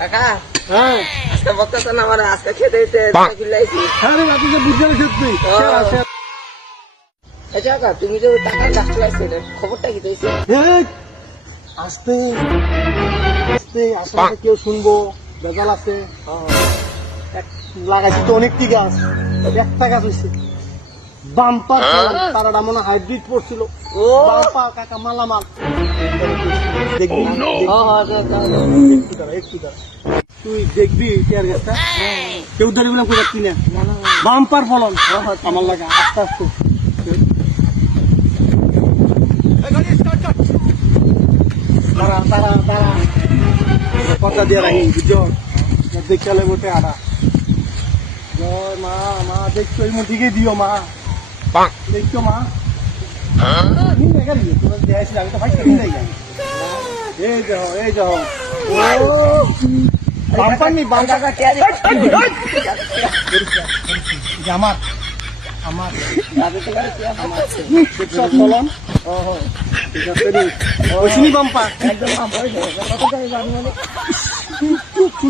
কাকা হ্যাঁ আজকে বক্তা না আমার আজকে খেতে দিতে চিল্লাইছি। হ্যাঁ রে বাকি যে বুঝতে সত্যি আচ্ছা কাকা তুমি যে ওই টাকার গাছ লাগাইছো এটার খবরটা কি দিয়েছে? আস্তে আস্তে আসলে কেউ শুনবো বেজাল আছে লাগাইছি তো অনেকটি গাছ একটা গাছ হয়েছে বাম্পার তারাটা মনে হাইব্রিড পড়ছিল ও বাম্পার কাকা মালামাল দেখবি একটু দাঁড়া একটু দাঁড়া তুই দেখবি টিয়ার গাছটা কেউ দাঁড়িয়ে বললাম কোথাও কিনে বাম্পার ফলন আমার লাগা আস্তে আস্তে দাঁড়া দাঁড়া দাঁড়া কথা দিয়ে রাখি বুঝছো দেখালে মোটে আড়া জয় মা মা দেখছো এই মুঠিকে দিও মা দেখছো মা আমি তো ভাই এই যাও এই যাও বাম্পানি বাম্পার আমার আমার ফলন ঠিক আছে ওই বাম্পা একদম